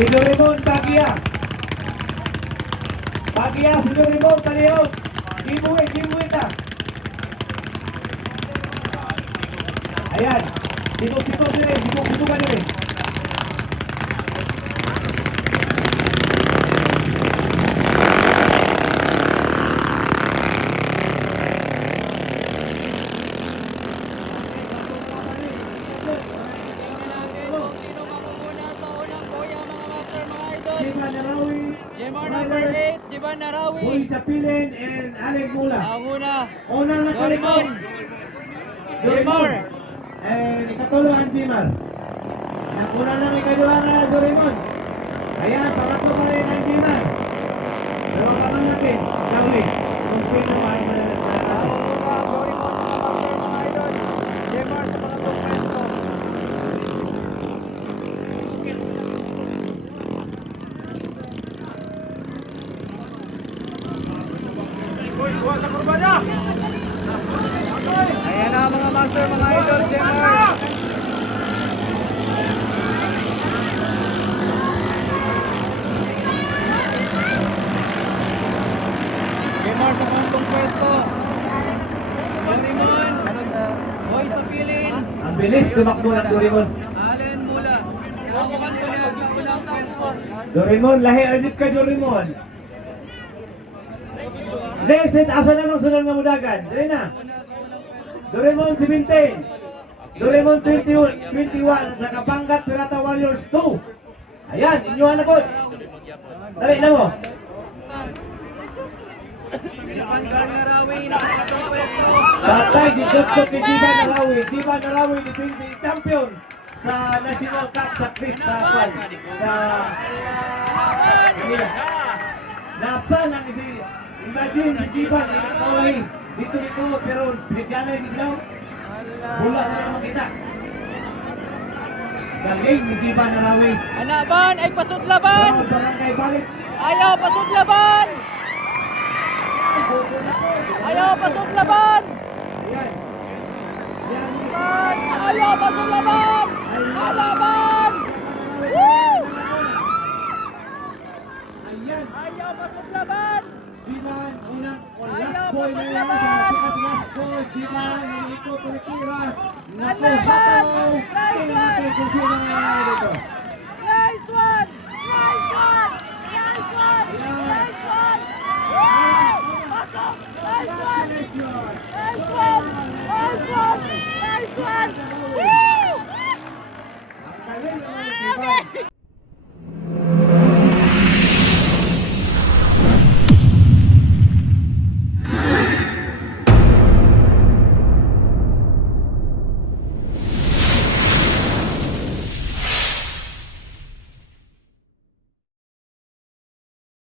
Si Doraemon, Bagia. Bagia, si Doraemon, Kalihot. Giveaway ta. Ayan. Sibok-sibok din eh. Sibok-sibokan din eh. Jiban Narawi, Jemar number 8, Jiban Narawi. Boy Sapilin, and Alec Mula. Ang una. Unang nakalikod, Doraemon. And ikatulo ang Jimar. Nakuna na may kaduha nga Doraemon. Ayan, pangatlo pa rin ang Jimar. Pero abangan natin, Joey, kung sino ay mananalo. Doraemon sa master mga idol. Jemar sa pangatlong pwesto. Ayan na mga master mga idol, Jemar. Jemar sa pangatlong pwesto. Doraemon, Boy Sapilin, Ang bilis tumakbo ng Doraemon. Allen Mula. Tutukan ko niya sa unang pwesto. Doraemon, lahi rajit ka Doraemon. Next, asa na ng sunod nga mudagan? Dali na. Doraemon 17. Doraemon 21 sa Kapanggat Pirata Warriors 2. Ayan, inyo na po. Dali na mo. Jiban Narawi na pangatlong pwesto. Patay, didot ko kay Jiban Narawi. Jiban Narawi, defensive champion sa National Cup sa Chris sa Kwan. Sa Manila. Naapsan ang imagine si Jiban, inakaway. Dito dito, pero pinityanay ni sila. Bula na lang makita. Galing ni Jiban Narawi. Anaban ay pasudlaban. Proud barangay balik. Ayaw pasudlaban. Ayaw pasudlaban. Ayan. Ayan. Ayaw pasudlaban. Kalaban. Woo! Ayan. Ayaw pasudlaban. Jiban, unang last Ayaw, boy na pasok yan. laban! Sa sikat last boy, Jiban, umiikot, tumitira. Naku, Laban! hataw. Last Tingnan one! natin kung sino ang nangyari dito.